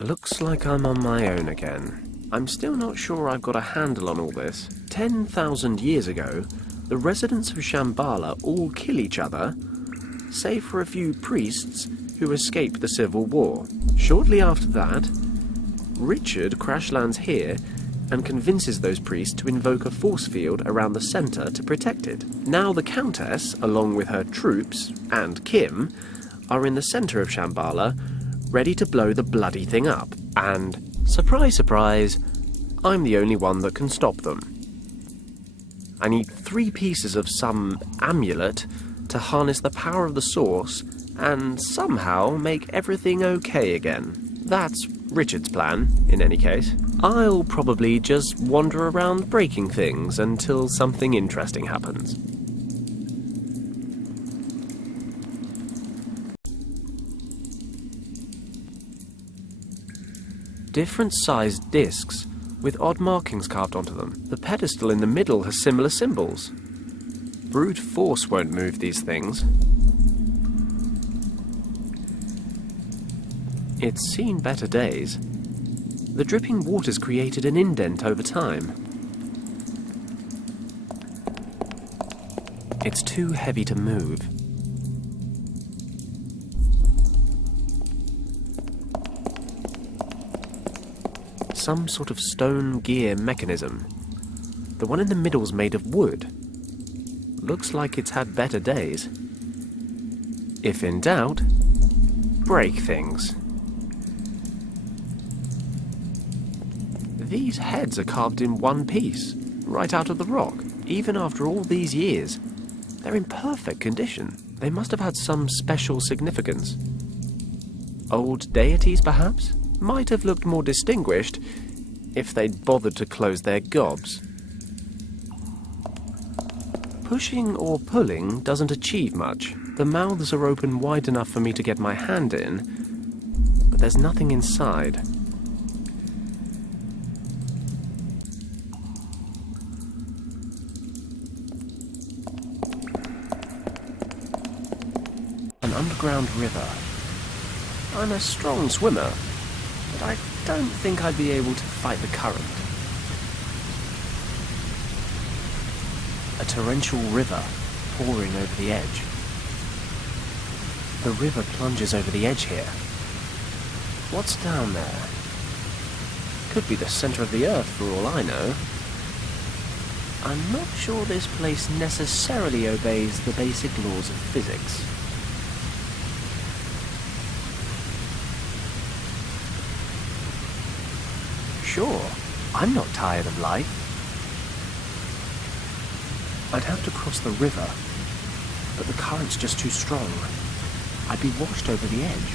Looks like I'm on my own again. I'm still not sure I've got a handle on all this. 10,000 years ago, the residents of Shambala all kill each other, save for a few priests who escape the civil war. Shortly after that, Richard crash lands here and convinces those priests to invoke a force field around the centre to protect it. Now the Countess, along with her troops, and Kim, are in the centre of Shambala, ready to blow the bloody thing up. And, surprise, surprise, I'm the only one that can stop them. I need 3 pieces of some amulet to harness the power of the source and somehow make everything okay again. That's Richard's plan, in any case. I'll probably just wander around breaking things until something interesting happens. Different sized discs with odd markings carved onto them. The pedestal in the middle has similar symbols. Brute force won't move these things. It's seen better days. The dripping water's created an indent over time. It's too heavy to move. Some sort of stone gear mechanism. The one in the middle's made of wood. Looks like it's had better days. If in doubt, break things. These heads are carved in one piece, right out of the rock. Even after all these years, they're in perfect condition. They must have had some special significance. Old deities, perhaps? Might have looked more distinguished if they'd bothered to close their gobs. Pushing or pulling doesn't achieve much. The mouths are open wide enough for me to get my hand in, but there's nothing inside. An underground river. I'm a strong swimmer, but I don't think I'd be able to fight the current. A torrential river pouring over the edge. The river plunges over the edge here. What's down there? Could be the center of the earth for all I know. I'm not sure this place necessarily obeys the basic laws of physics. Sure, I'm not tired of life. I'd have to cross the river, but the current's just too strong. I'd be washed over the edge.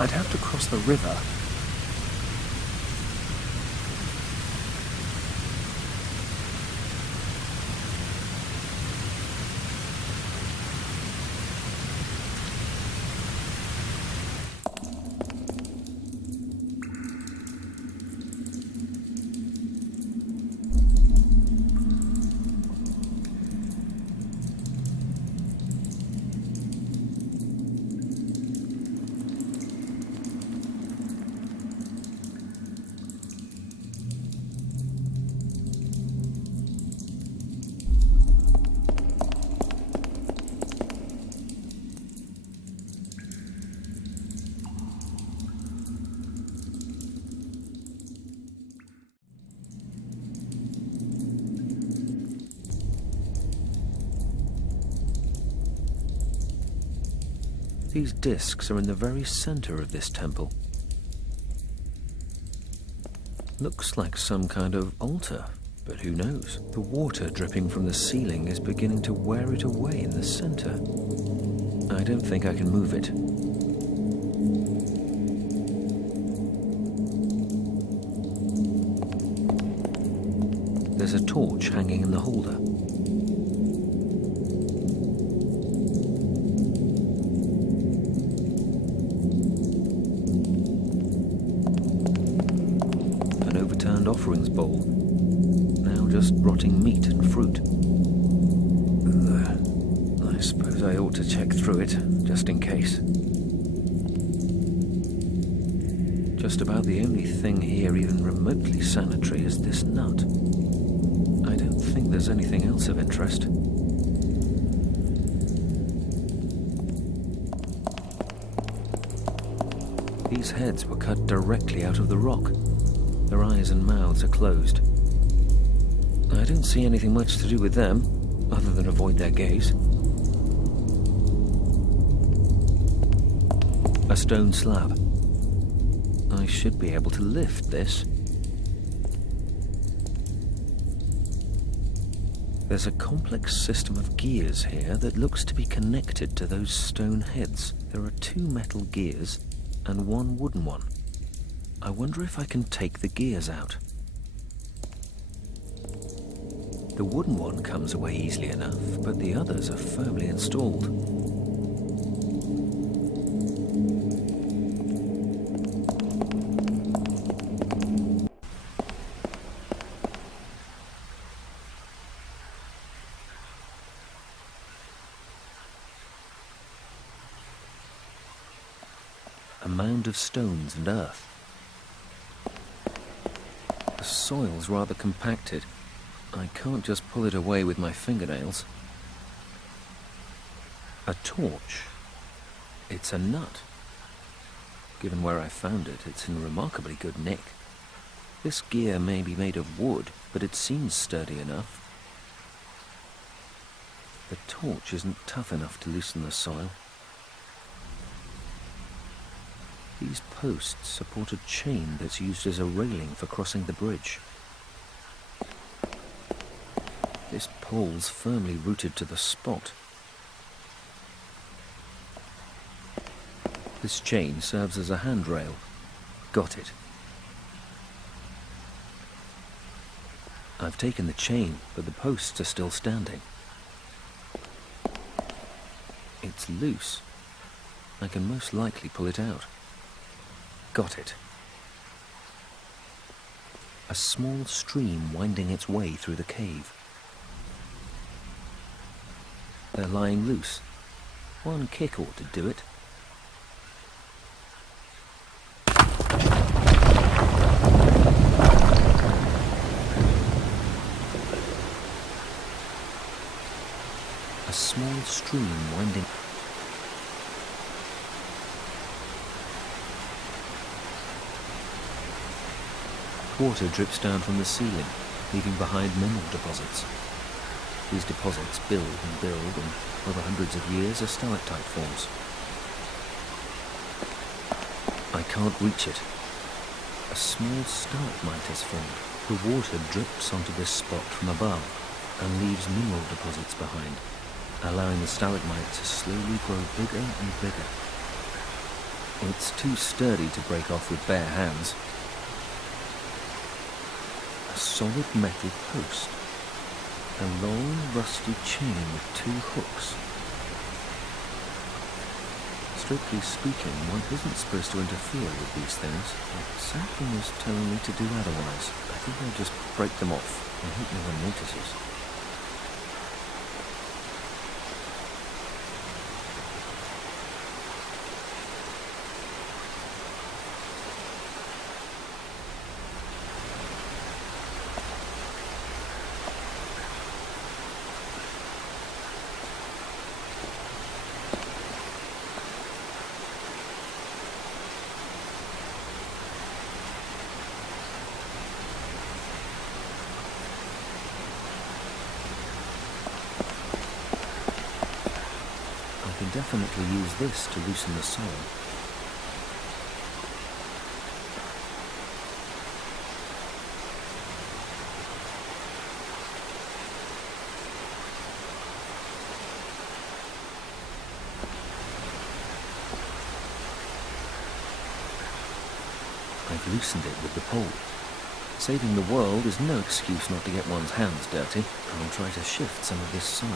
I'd have to cross the river. These discs are in the very center of this temple. Looks like some kind of altar, but who knows? The water dripping from the ceiling is beginning to wear it away in the center. I don't think I can move it. There's a torch hanging in the holder. Offerings bowl. Now just rotting meat and fruit. I suppose I ought to check through it, just in case. Just about the only thing here even remotely sanitary is this nut. I don't think there's anything else of interest. These heads were cut directly out of the rock. Their eyes and mouths are closed. I don't see anything much to do with them, other than avoid their gaze. A stone slab. I should be able to lift this. There's a complex system of gears here that looks to be connected to those stone heads. There are 2 metal gears and 1 wooden one. I wonder if I can take the gears out. The wooden one comes away easily enough, but the others are firmly installed. A mound of stones and earth. The soil's rather compacted. I can't just pull it away with my fingernails. A torch. It's a nut. Given where I found it, it's in remarkably good nick. This gear may be made of wood, but it seems sturdy enough. The torch isn't tough enough to loosen the soil. These posts support a chain that's used as a railing for crossing the bridge. This pole's firmly rooted to the spot. This chain serves as a handrail. Got it. I've taken the chain, but the posts are still standing. It's loose. I can most likely pull it out. Got it. A small stream winding its way through the cave. They're lying loose. One kick ought to do it. A small stream winding... Water drips down from the ceiling, leaving behind mineral deposits. These deposits build and build, and over hundreds of years are stalactite forms. I can't reach it. A small stalagmite has formed. The water drips onto this spot from above and leaves mineral deposits behind, allowing the stalagmite to slowly grow bigger and bigger. It's too sturdy to break off with bare hands. A solid metal post. A long, rusty chain with 2 hooks. Strictly speaking, one isn't supposed to interfere with these things, but something is telling me to do otherwise. I think I'll just break them off and hope no one notices. Definitely use this to loosen the soil. I've loosened it with the pole. Saving the world is no excuse not to get one's hands dirty. I'll try to shift some of this soil.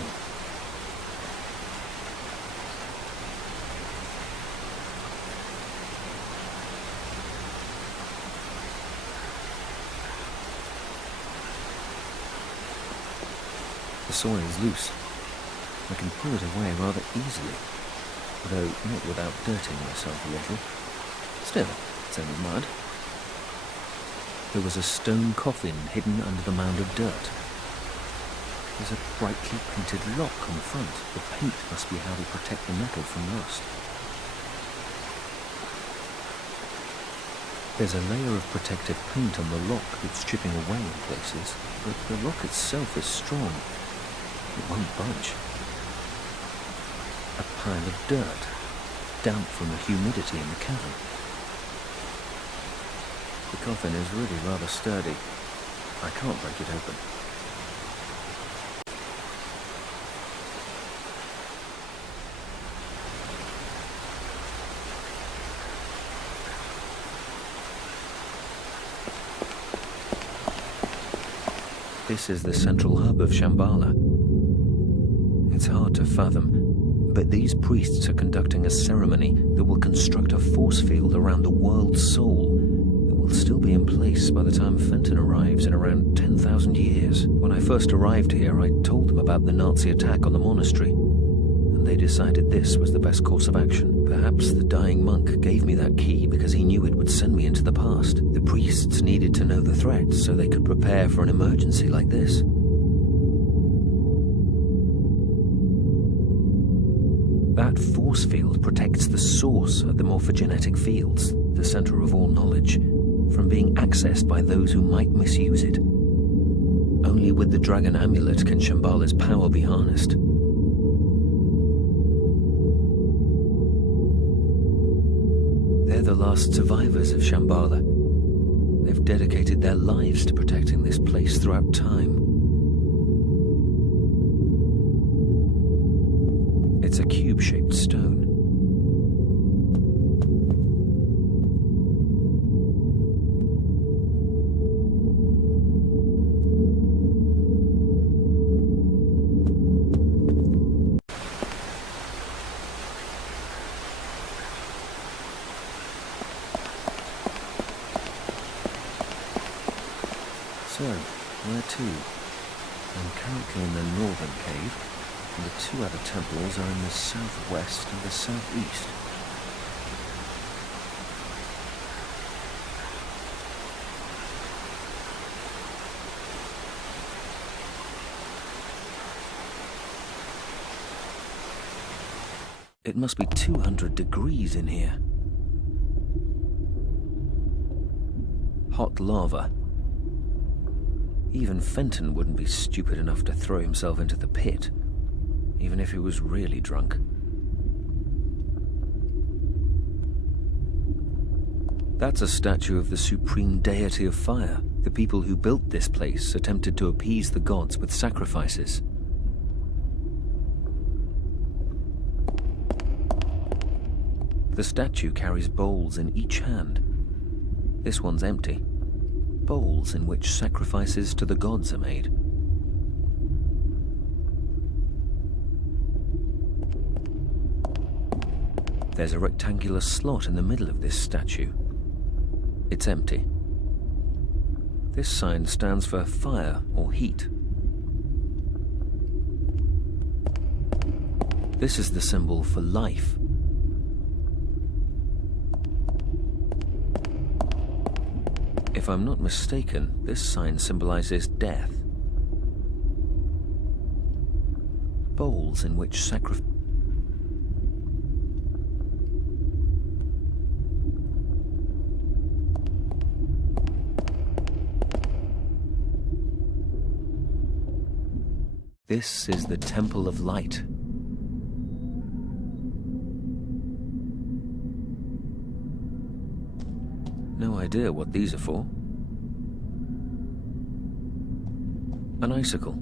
The soil is loose. I can pull it away rather easily, though not without dirtying myself a little. Still, it's only mud. There was a stone coffin hidden under the mound of dirt. There's a brightly painted lock on the front. The paint must be how they protect the metal from rust. There's a layer of protective paint on the lock that's chipping away in places, but the lock itself is strong. It won't budge. A pile of dirt, damp from the humidity in the cavern. The coffin is really rather sturdy. I can't break it open. This is the central hub of Shambala. It's hard to fathom, but these priests are conducting a ceremony that will construct a force field around the world's soul that will still be in place by the time Fenton arrives in around 10,000 years. When I first arrived here, I told them about the Nazi attack on the monastery, and they decided this was the best course of action. Perhaps the dying monk gave me that key because he knew it would send me into the past. The priests needed to know the threat so they could prepare for an emergency like this. That force field protects the source of the morphogenetic fields, the center of all knowledge, from being accessed by those who might misuse it. Only with the dragon amulet can Shambhala's power be harnessed. They're the last survivors of Shambala. They've dedicated their lives to protecting this place throughout time. It's a cube-shaped stone. So, where to? I'm currently in the northern cave, and the two other temples are in the southwest and the southeast. It must be 200 degrees in here. Hot lava. Even Fenton wouldn't be stupid enough to throw himself into the pit, even if he was really drunk. That's a statue of the supreme deity of fire. The people who built this place attempted to appease the gods with sacrifices. The statue carries bowls in each hand. This one's empty. Bowls in which sacrifices to the gods are made. There's a rectangular slot in the middle of this statue. It's empty. This sign stands for fire or heat. This is the symbol for life. If I'm not mistaken, this sign symbolizes death. Bowls in which sacrifice. This is the Temple of Light. No idea what these are for. An icicle.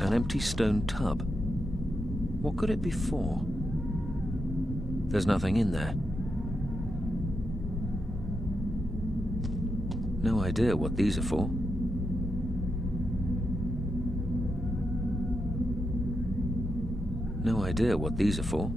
An empty stone tub. What could it be for? There's nothing in there. No idea what these are for. No idea what these are for.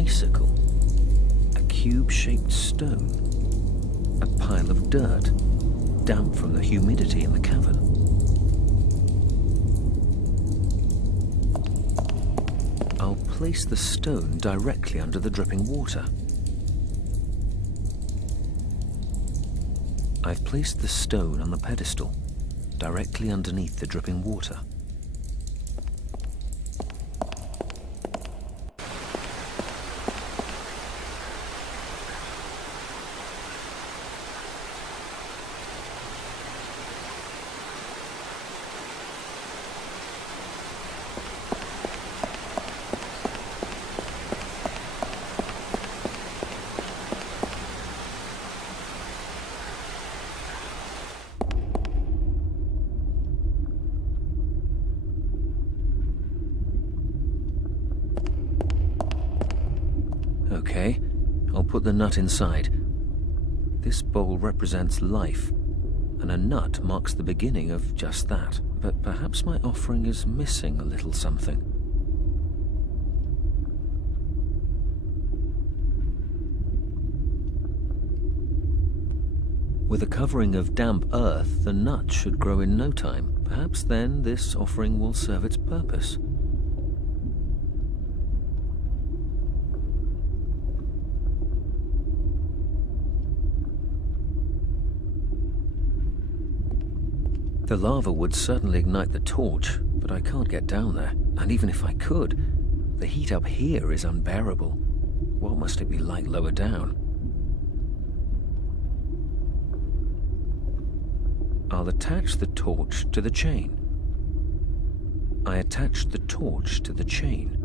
icicle, a cube-shaped stone, a pile of dirt, damp from the humidity in the cavern. I'll place the stone directly under the dripping water. I've placed the stone on the pedestal, directly underneath the dripping water. Okay, I'll put the nut inside. This bowl represents life, and a nut marks the beginning of just that. But perhaps my offering is missing a little something. With a covering of damp earth, the nut should grow in no time. Perhaps then this offering will serve its purpose. The lava would certainly ignite the torch, but I can't get down there. And even if I could, the heat up here is unbearable. What must it be like lower down? I'll attach the torch to the chain. I attached the torch to the chain.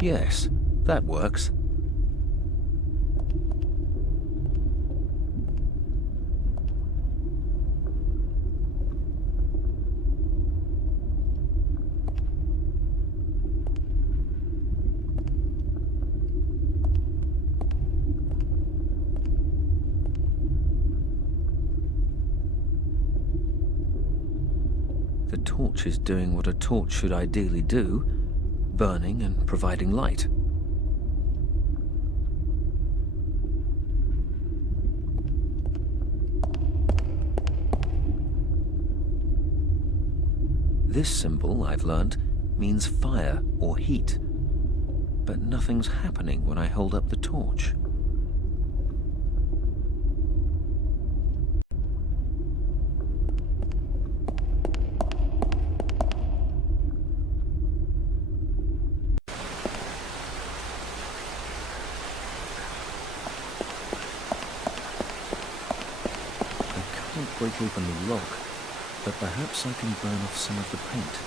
Yes, that works. The torch is doing what a torch should ideally do, burning and providing light. This symbol, I've learnt, means fire or heat, but nothing's happening when I hold up the torch. Break open the lock, but perhaps I can burn off some of the paint.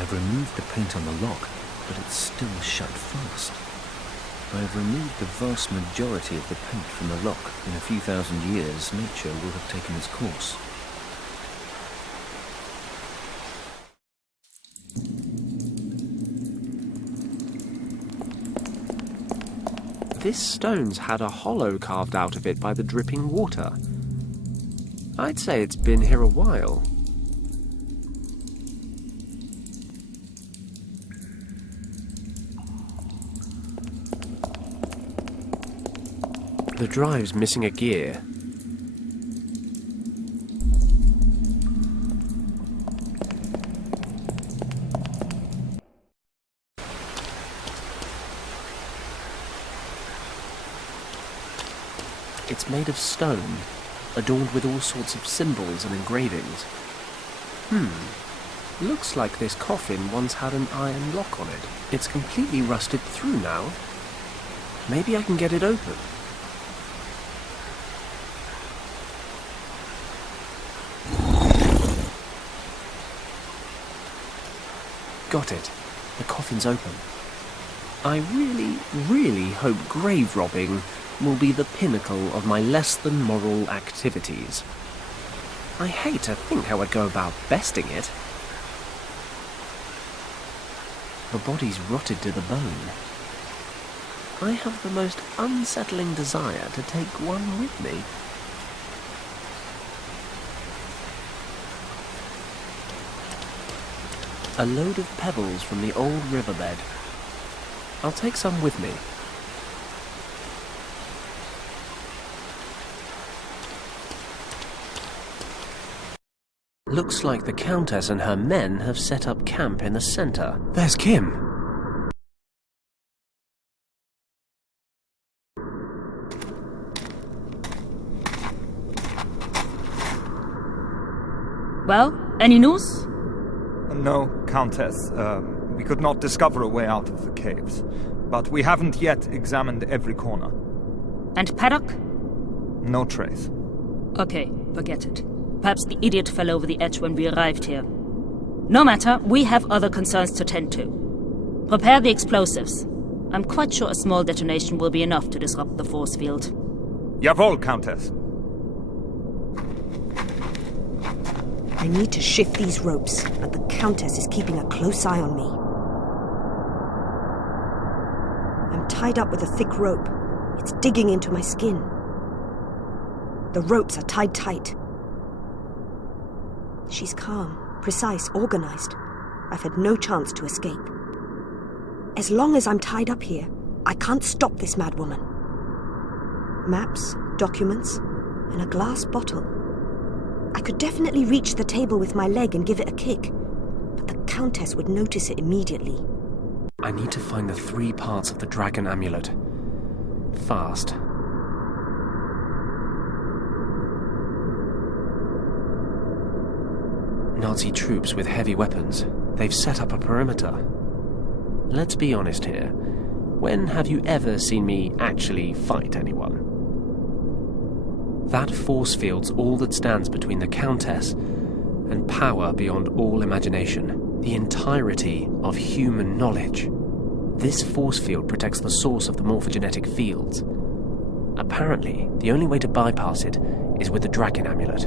I've removed the paint on the lock, but it's still shut fast. I've removed the vast majority of the paint from the lock. In a few thousand years, nature will have taken its course. This stone's had a hollow carved out of it by the dripping water. I'd say it's been here a while. The drive's missing a gear. It's made of stone, adorned with all sorts of symbols and engravings. Looks like this coffin once had an iron lock on it. It's completely rusted through now. Maybe I can get it open. Got it. The coffin's open. I really hope grave robbing will be the pinnacle of my less-than-moral activities. I hate to think how I'd go about besting it. The body's rotted to the bone. I have the most unsettling desire to take one with me. A load of pebbles from the old riverbed. I'll take some with me. Looks like the Countess and her men have set up camp in the center. There's Kim. Well, any news? No, Countess. We could not discover a way out of the caves. But we haven't yet examined every corner. And Paddock? No trace. Okay, forget it. Perhaps the idiot fell over the edge when we arrived here. No matter, we have other concerns to tend to. Prepare the explosives. I'm quite sure a small detonation will be enough to disrupt the force field. Jawohl, Countess. I need to shift these ropes, but the Countess is keeping a close eye on me. I'm tied up with a thick rope. It's digging into my skin. The ropes are tied tight. She's calm, precise, organized. I've had no chance to escape. As long as I'm tied up here, I can't stop this madwoman. Maps, documents, and a glass bottle. I could definitely reach the table with my leg and give it a kick, but the Countess would notice it immediately. I need to find the 3 parts of the dragon amulet. Fast. Nazi troops with heavy weapons. They've set up a perimeter. Let's be honest here. When have you ever seen me actually fight anyone? That force field's all that stands between the Countess and power beyond all imagination. The entirety of human knowledge. This force field protects the source of the morphogenetic fields. Apparently, the only way to bypass it is with the dragon amulet.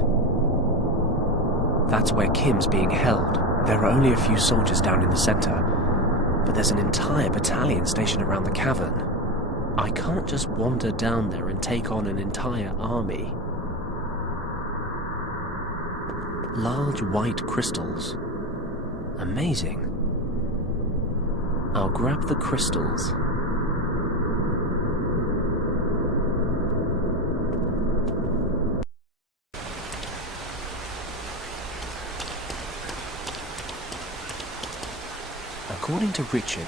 That's where Kim's being held. There are only a few soldiers down in the center, but there's an entire battalion stationed around the cavern. I can't just wander down there and take on an entire army. Large white crystals. Amazing. I'll grab the crystals. According to Richard,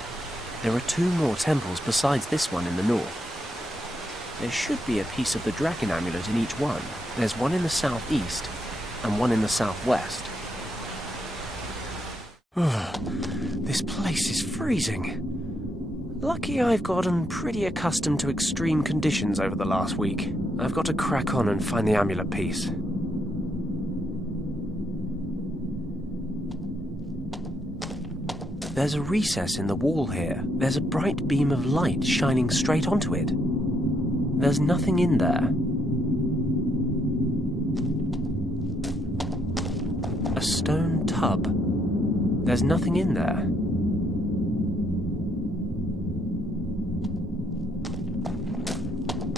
there are 2 more temples besides this one in the north. There should be a piece of the dragon amulet in each one. There's one in the southeast and one in the southwest. This place is freezing. Lucky I've gotten pretty accustomed to extreme conditions over the last week. I've got to crack on and find the amulet piece. There's a recess in the wall here. There's a bright beam of light shining straight onto it. There's nothing in there. A stone tub. There's nothing in there.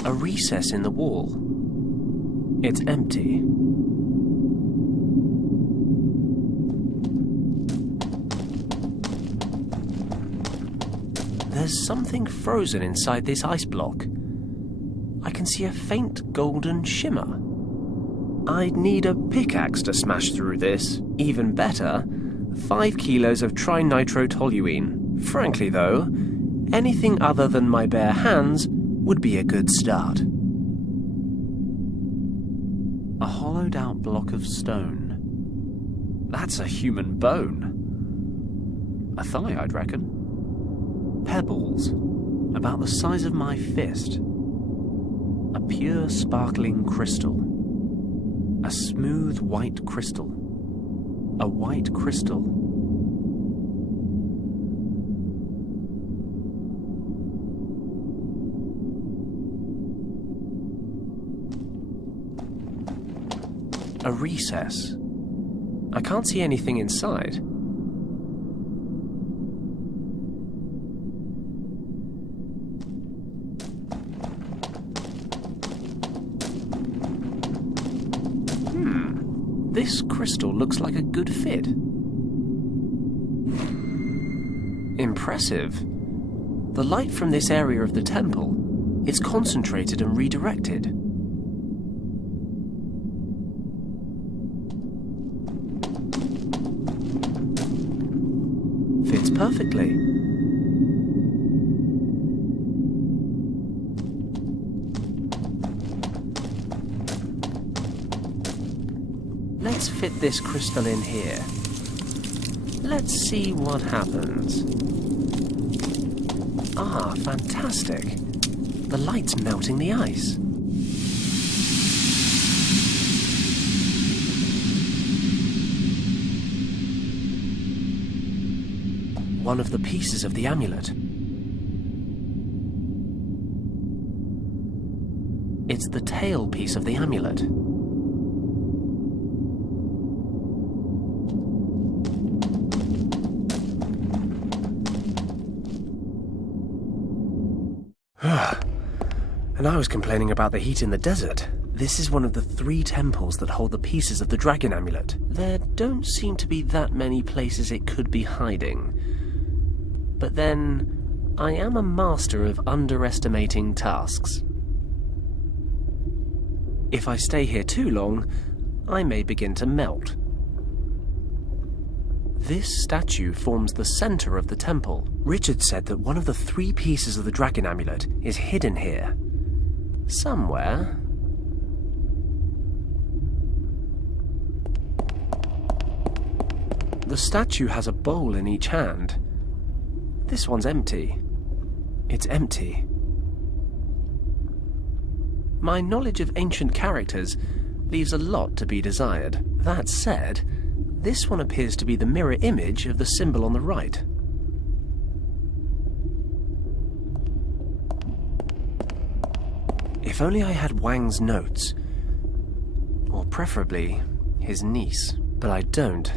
A recess in the wall. It's empty. There's something frozen inside this ice block. I can see a faint golden shimmer. I'd need a pickaxe to smash through this. Even better, 5 kilos of trinitrotoluene. Frankly though, anything other than my bare hands would be a good start. A hollowed out block of stone. That's a human bone. A thigh, I'd reckon. Pebbles, about the size of my fist. A pure sparkling crystal. A smooth white crystal. A white crystal. A recess. I can't see anything inside. This crystal looks like a good fit. impressive. The light from this area of the temple is concentrated and redirected. Fits perfectly. Let's fit this crystal in here. Let's see what happens. Ah, fantastic. The light's melting the ice. One of the pieces of the amulet. It's the tail piece of the amulet. And I was complaining about the heat in the desert. This is one of the 3 temples that hold the pieces of the dragon amulet. There don't seem to be that many places it could be hiding. But then, I am a master of underestimating tasks. If I stay here too long, I may begin to melt. This statue forms the center of the temple. Richard said that one of the 3 pieces of the dragon amulet is hidden here. Somewhere. The statue has a bowl in each hand. This one's empty. It's empty. My knowledge of ancient characters leaves a lot to be desired. That said, this one appears to be the mirror image of the symbol on the right. If only I had Wang's notes. Or preferably, his niece. But I don't.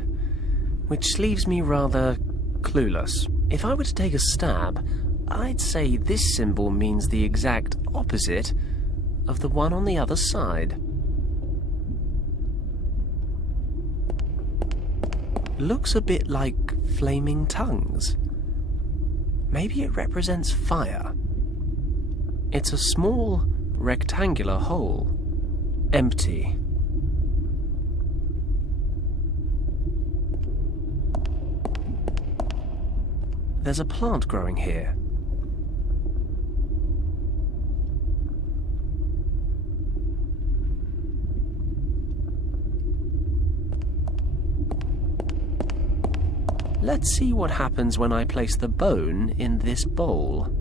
Which leaves me rather clueless. If I were to take a stab, I'd say this symbol means the exact opposite of the one on the other side. Looks a bit like flaming tongues. Maybe it represents fire. It's a small, rectangular hole. Empty. There's a plant growing here. Let's see what happens when I place the bone in this bowl.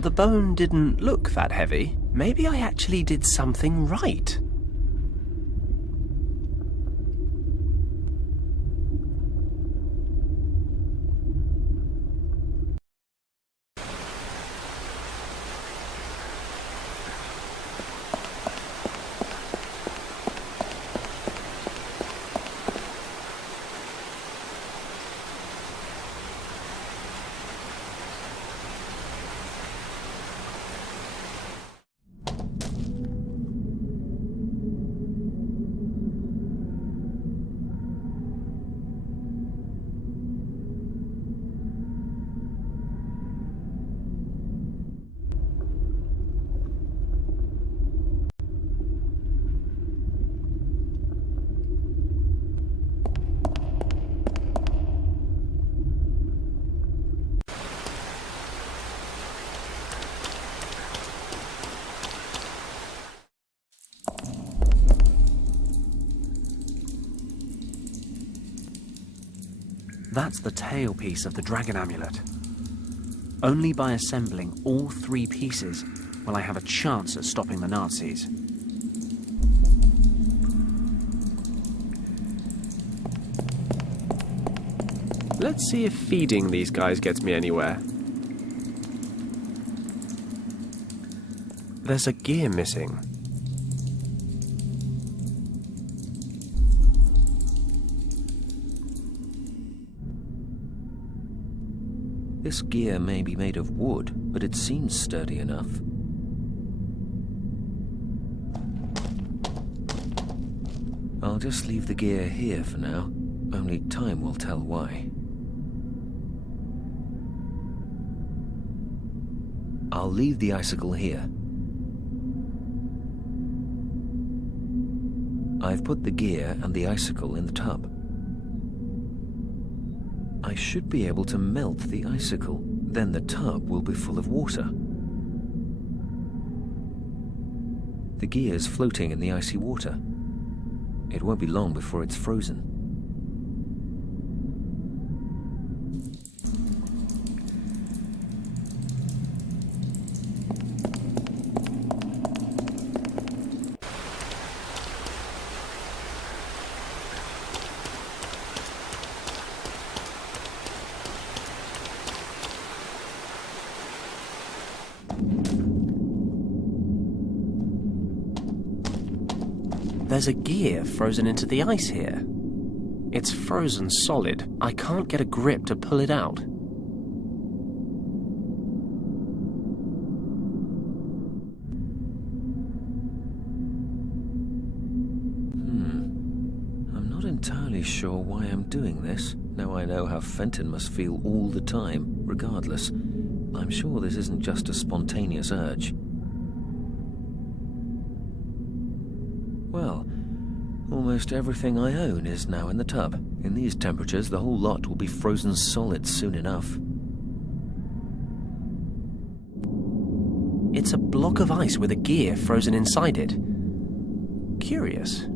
The bone didn't look that heavy. Maybe I actually did something right. That's the tailpiece of the dragon amulet. Only by assembling all 3 pieces will I have a chance at stopping the Nazis. Let's see if feeding these guys gets me anywhere. There's a gear missing. This gear may be made of wood, but it seems sturdy enough. I'll just leave the gear here for now. Only time will tell why. I'll leave the icicle here. I've put the gear and the icicle in the tub. I should be able to melt the icicle. Then the tub will be full of water. The gear's floating in the icy water. It won't be long before it's frozen. There's a gear frozen into the ice here. It's frozen solid. I can't get a grip to pull it out. I'm not entirely sure why I'm doing this. Now I know how Fenton must feel all the time, regardless. I'm sure this isn't just a spontaneous urge. Well, almost everything I own is now in the tub. In these temperatures, the whole lot will be frozen solid soon enough. It's a block of ice with a gear frozen inside it. Curious.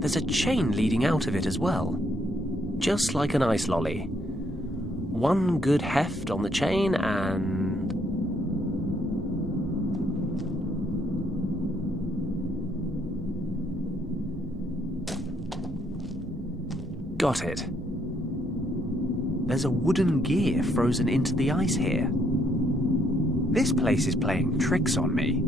There's a chain leading out of it as well. Just like an ice lolly. One good heft on the chain and... Got it. There's a wooden gear frozen into the ice here. This place is playing tricks on me.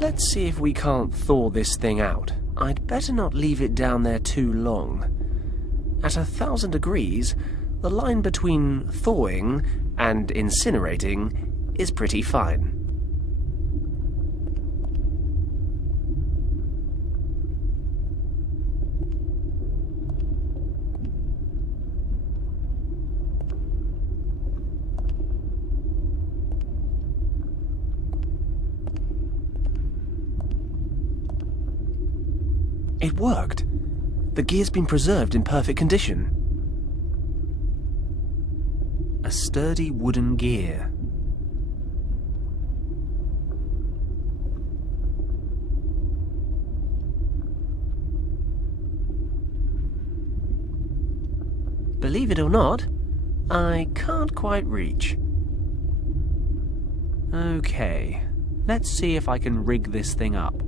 Let's see if we can't thaw this thing out. I'd better not leave it down there too long. At 1,000 degrees, the line between thawing and incinerating is pretty fine. It worked. The gear's been preserved in perfect condition. A sturdy wooden gear. Believe it or not, I can't quite reach. Okay, let's see if I can rig this thing up.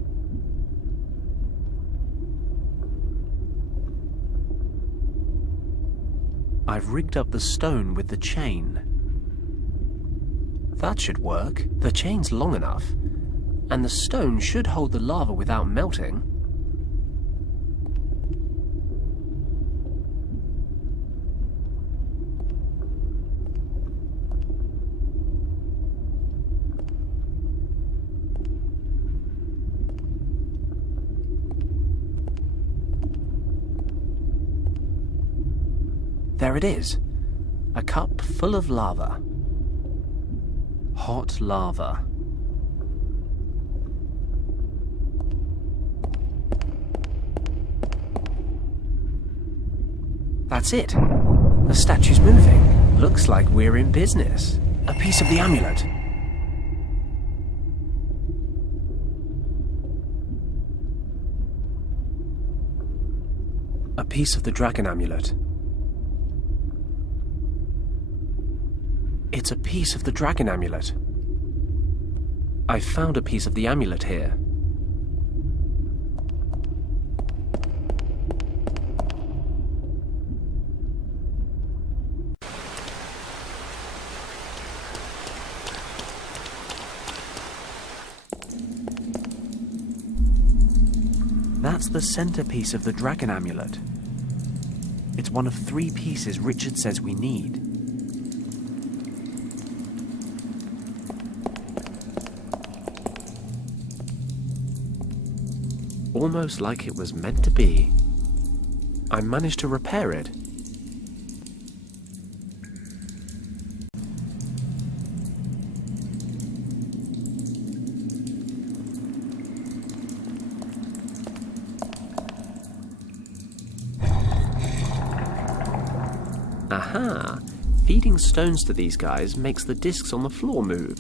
I've rigged up the stone with the chain. That should work. The chain's long enough, and the stone should hold the lava without melting. There it is. A cup full of lava. Hot lava. That's it. The statue's moving. Looks like we're in business. A piece of the amulet. A piece of the dragon amulet. It's a piece of the dragon amulet. I found a piece of the amulet here. That's the centerpiece of the dragon amulet. It's one of 3 pieces Richard says we need. Almost like it was meant to be. I managed to repair it. Aha! Feeding stones to these guys makes the discs on the floor move.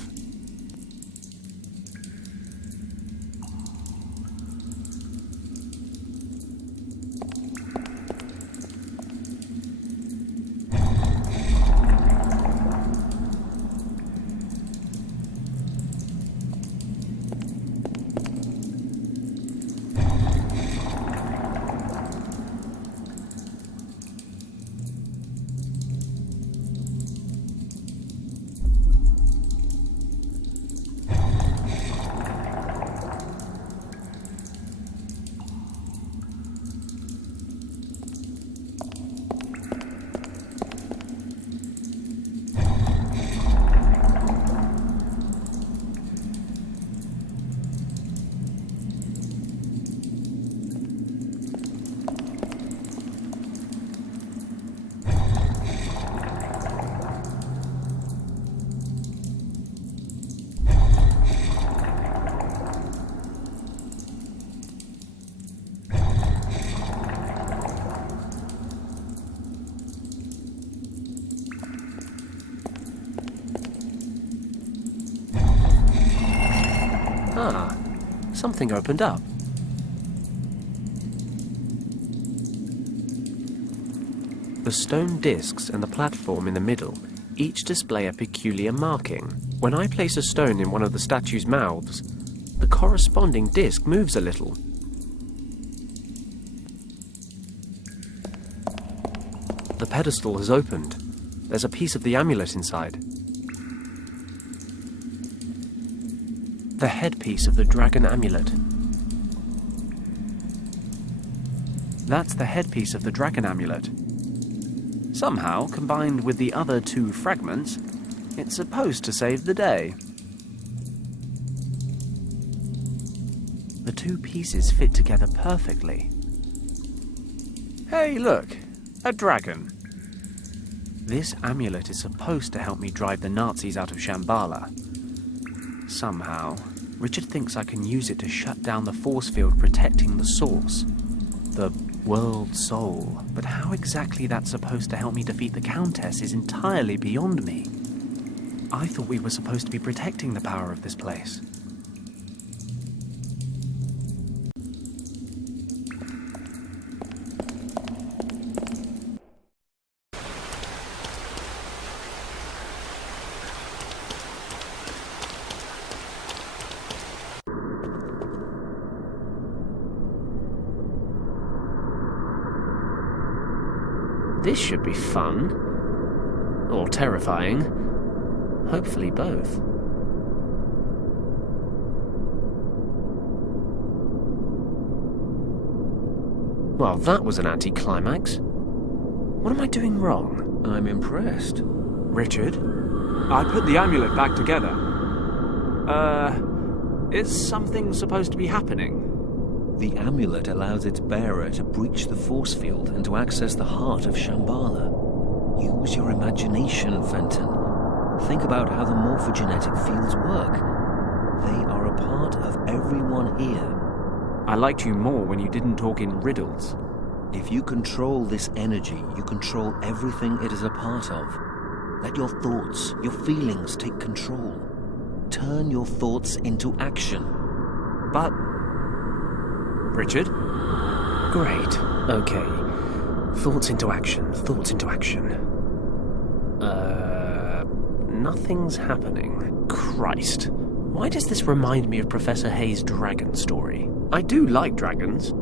Ah, something opened up. The stone discs and the platform in the middle each display a peculiar marking. When I place a stone in one of the statue's mouths, the corresponding disc moves a little. The pedestal has opened. There's a piece of the amulet inside. The headpiece of the dragon amulet. That's the headpiece of the dragon amulet. Somehow, combined with the other 2 fragments, it's supposed to save the day. The 2 pieces fit together perfectly. Hey, look! A dragon. This amulet is supposed to help me drive the Nazis out of Shambala. Somehow, Richard thinks I can use it to shut down the force field protecting the source, the world soul. But how exactly that's supposed to help me defeat the Countess is entirely beyond me. I thought we were supposed to be protecting the power of this place. This should be fun. Or terrifying. Hopefully both. Well, that was an anticlimax. What am I doing wrong? I'm impressed. Richard? I put the amulet back together. Is something supposed to be happening? The amulet allows its bearer to breach the force field and to access the heart of Shambala. Use your imagination, Fenton. Think about how the morphogenetic fields work. They are a part of everyone here. I liked you more when you didn't talk in riddles. If you control this energy, you control everything it is a part of. Let your thoughts, your feelings take control. Turn your thoughts into action. But... Richard? Great. Okay. Thoughts into action. Thoughts into action. Nothing's happening. Christ. Why does this remind me of Professor Hayes' dragon story? I do like dragons.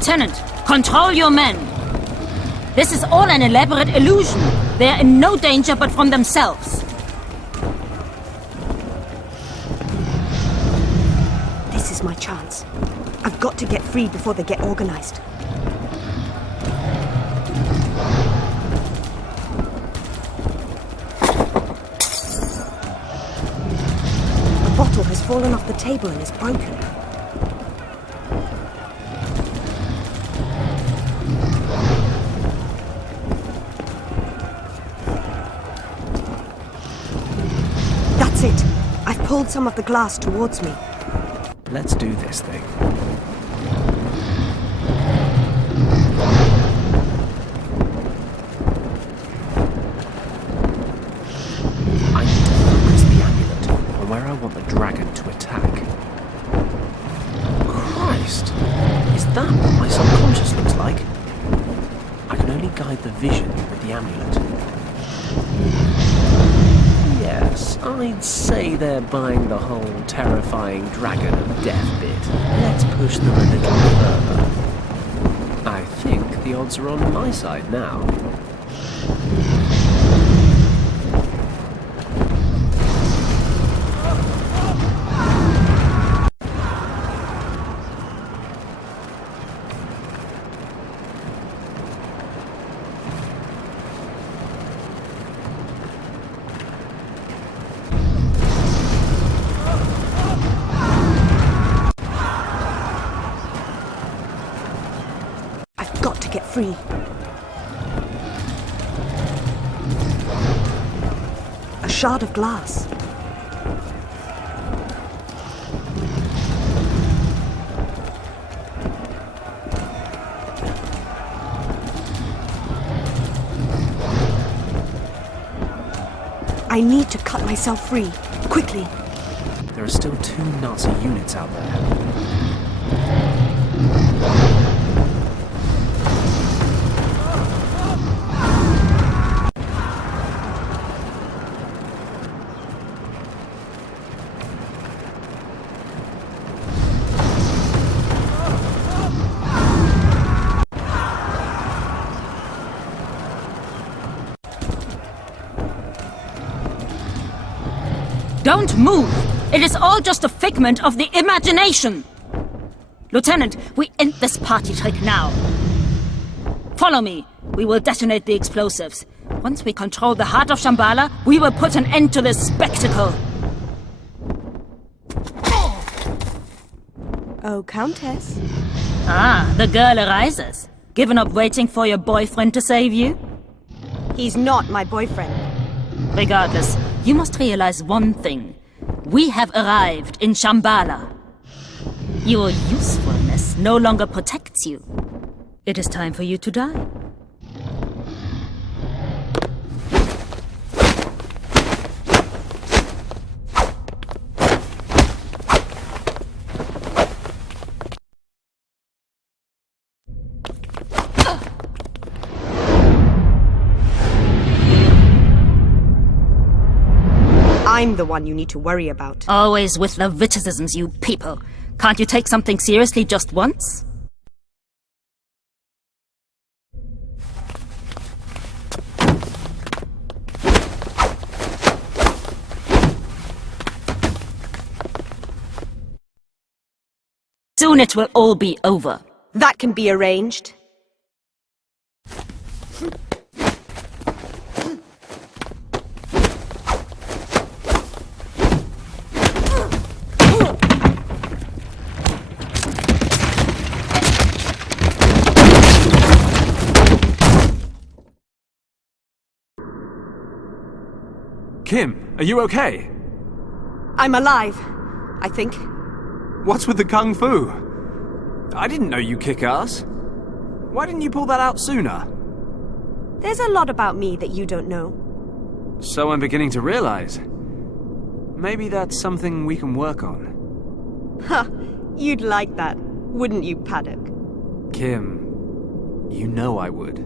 Lieutenant, control your men. This is all an elaborate illusion. They are in no danger but from themselves. This is my chance. I've got to get free before they get organized. A bottle has fallen off the table and is broken. That's it. I've pulled some of the glass towards me. Let's do this thing. I need to focus the amulet on where I want the dragon to attack. Christ! Is that what my subconscious looks like? I can only guide the vision with the amulet. Yes, I'd say they're buying the whole terrifying dragon of death bit. Let's push them a little further. I think the odds are on my side now. Get free. A shard of glass. I need to cut myself free. Quickly. There are still 2 Nazi units out there. Don't move! It is all just a figment of the imagination! Lieutenant, we end this party trick now. Follow me. We will detonate the explosives. Once we control the heart of Shambala, we will put an end to this spectacle. Oh, Countess. Ah, the girl arises. Given up waiting for your boyfriend to save you? He's not my boyfriend. Regardless, you must realize one thing. We have arrived in Shambala. Your usefulness no longer protects you. It is time for you to die. I'm the one you need to worry about. Always with the witticisms, you people. Can't you take something seriously just once? Soon it will all be over. That can be arranged. Kim, are you okay? I'm alive, I think. What's with the kung fu? I didn't know you kick ass. Why didn't you pull that out sooner? There's a lot about me that you don't know. So I'm beginning to realize. Maybe that's something we can work on. Ha! You'd like that, wouldn't you, Paddock? Kim, you know I would.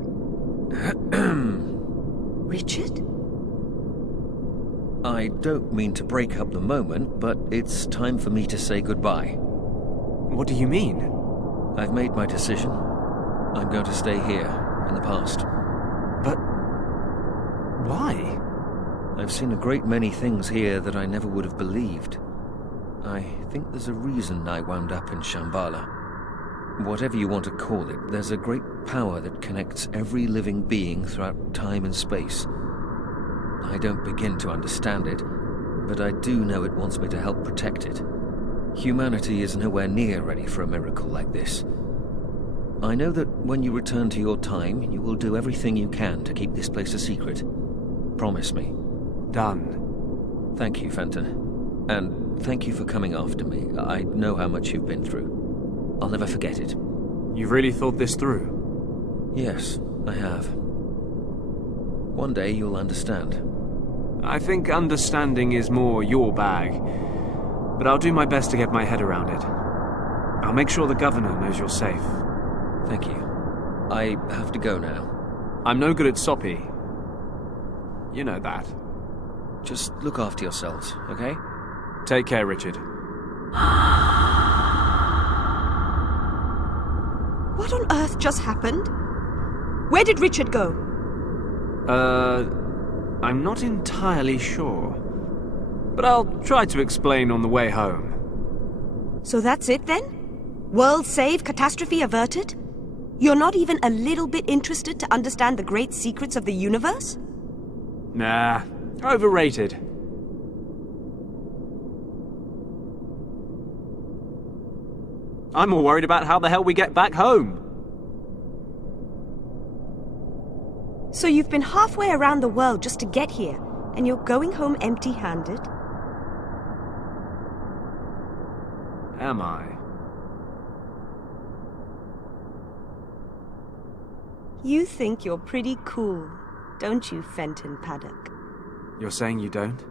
Richard? I don't mean to break up the moment, but it's time for me to say goodbye. What do you mean? I've made my decision. I'm going to stay here, in the past. But... why? I've seen a great many things here that I never would have believed. I think there's a reason I wound up in Shambala. Whatever you want to call it, there's a great power that connects every living being throughout time and space. I don't begin to understand it, but I do know it wants me to help protect it. Humanity is nowhere near ready for a miracle like this. I know that when you return to your time, you will do everything you can to keep this place a secret. Promise me. Done. Thank you, Fenton. And thank you for coming after me. I know how much you've been through. I'll never forget it. You've really thought this through? Yes, I have. One day you'll understand. I think understanding is more your bag, but I'll do my best to get my head around it. I'll make sure the governor knows you're safe. Thank you. I have to go now. I'm no good at soppy. You know that. Just look after yourselves, okay? Take care, Richard. What on earth just happened? Where did Richard go? I'm not entirely sure. But I'll try to explain on the way home. So that's it then? World saved, catastrophe averted? You're not even a little bit interested to understand the great secrets of the universe? Nah, overrated. I'm more worried about how the hell we get back home. So you've been halfway around the world just to get here, and you're going home empty-handed? Am I? You think you're pretty cool, don't you, Fenton Paddock? You're saying you don't?